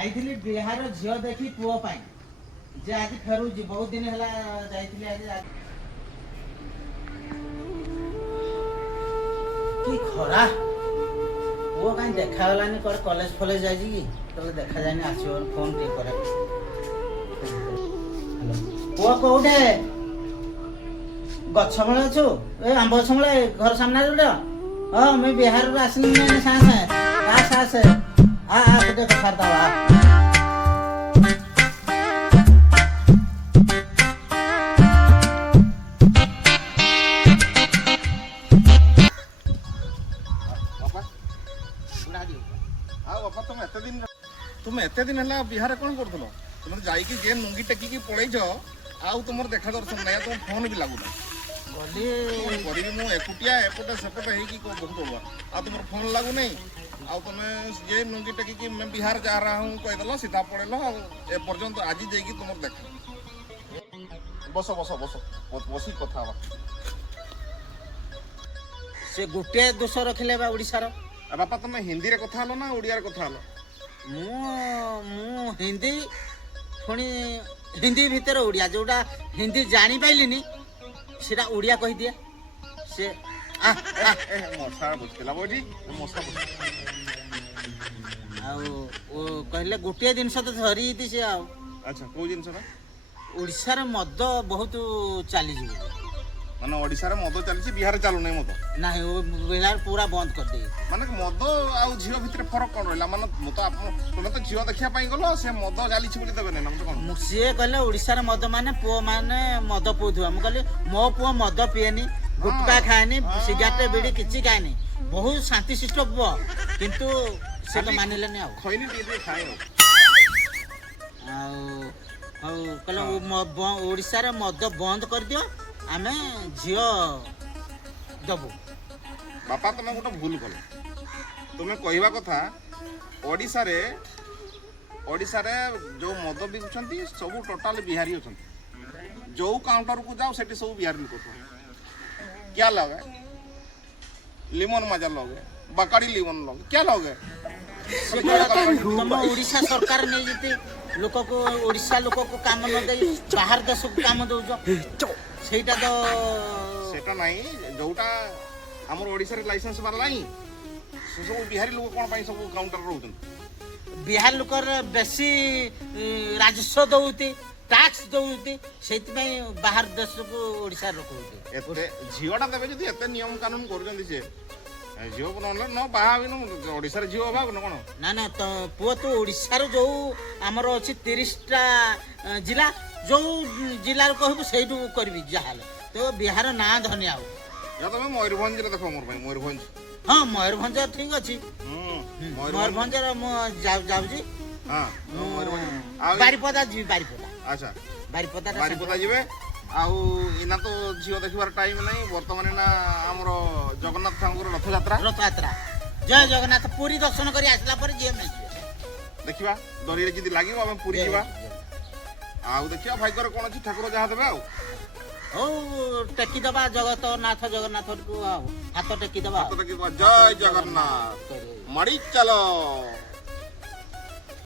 जाइथिली बिहार झियो देखी पुओ पाई जे आज फेरुजी बहुत दिन हला जाइथिली आज की खरा पुओ काई देखा गलानी कर कॉलेज फॉलेज जाई जी तो देखा जानी आसियो फोन पे करे पुओ कोठे गछ मळे अछु ए आंब गछ मळे घर सामने रे हां मैं बिहार रे आसनी ने साथे आस आ केते कथा दवा तुम एते दिन है बिहार कौन कर तुम जाइकी जे लुंगी टेकिकी पलैछ आउ तुम देखा दर्शन ना तुम फोन भी लगुना करी मु एकुटिया एपटे सेपटे है बहुत बड़ुआ आ तुम फोन लगु नहीं आ तुम जे लुंगी टेकिकी मैं बिहार जा रहा हूँ कहीदेल सीधा पड़ेल ए पर्यंत आज जाइकी तुम देख बस बस बस बसी कथा से गोटे दोष रखिले बा ओडिसार बापा तुम हिंदी रे कथा हलो ना ओडिया रे कथा हलो मु हिंदी पुणी हिंदी भितर ओडिया जोटा हिंदी जानी पाइलिनी सेटा ओडिया कहि दिया से मशा बुझला बोडी मशा आ ओ कहले गोटे दिन से तो धरी थी से आ अच्छा को जिंस ना ओडिसा रे मद बहुत चली जी माने ओडिसा रे मद चली बिहार चालू नहीं मद नहीं वो बिहार पूरा बंद कर दे माने मद आ झियो भितर फरक कोन रहला माने मु तो तुम तो झियो देखिया पाई गलो से मद जाली छी बोली देबे ना कोन मुसे कहले ओडिसा रे मद माने पो माने मद पोथुआ मु कहले मो पो मद पिएनी गुटका खाएनी सिगारेट बीड़ी किछि खाएनी बहुत शांति शिष्ट पो किंतु से तो मानिले नहीं आ खइनी टी खाए आ कहले ओडिसा रे मद बंद कर दियो आमे झियो दबो बापा तुम गोटे भूल कल तुम्हें कहवा कथा ओडिशा रे जो मद बिकुछंती सब टोटाल बिहारी अछंती जो काउंटर को जाओ सेठी सब बिहारी लोक क्या लगे लिमन मजा लगे बकाड़ी लिमन लगे क्या लगे तुम ओडिशा सरकार नहीं जीते लोक को ओडिशा लोक को काम न दे बाहर देश को काम दउजो सेटा तो सेटा नहीं जोटा हमर ओडिसा रे लाइसेंस वाला नहीं सब बिहारी लोक कोन पाई सब काउंटर रहउतन बिहार लोक बेसी राजस्व दउती टैक्स दउती सेति में बाहर देश को ओडिसा लोक होते एते जियोटा देबे जदी एते नियम कानून करजंदी से जियो न न बाहा बिनु ओडिसा रे जियो अभाव न कोन ना ना तो पुओ तो ओडिसा रो जो हमर अछि 30 टा जिला जो जिला रो कहबो सेइटू करबी जहाल तो बिहार ना धनिया हो या तमे मयूरभंज रे देखो मोर भाई मयूरभंज हां मयूरभंज ठीक अछि मयूरभंज रे म जाउ जी हां मयूरभंज बारिपदा जी बारिपदा अच्छा बारिपदा जिवे आउ इना तो झियो देखिबार टाइम नहीं वर्तमान ना हमरो जगन्नाथ ठाकुर रथ यात्रा जय जगन्नाथ पूरी दर्शन करी आसला पर जे मिल देखिबा डरी रे जदी लागिबो हम पूरी जीवा आउ देखिया भाग्यर कोन अछि ठाकुर जहा देबे आउ ओ टेकी दबा जगन्नाथ को हाथ टेकी दबा जय जगन्नाथ मड़ी चलो।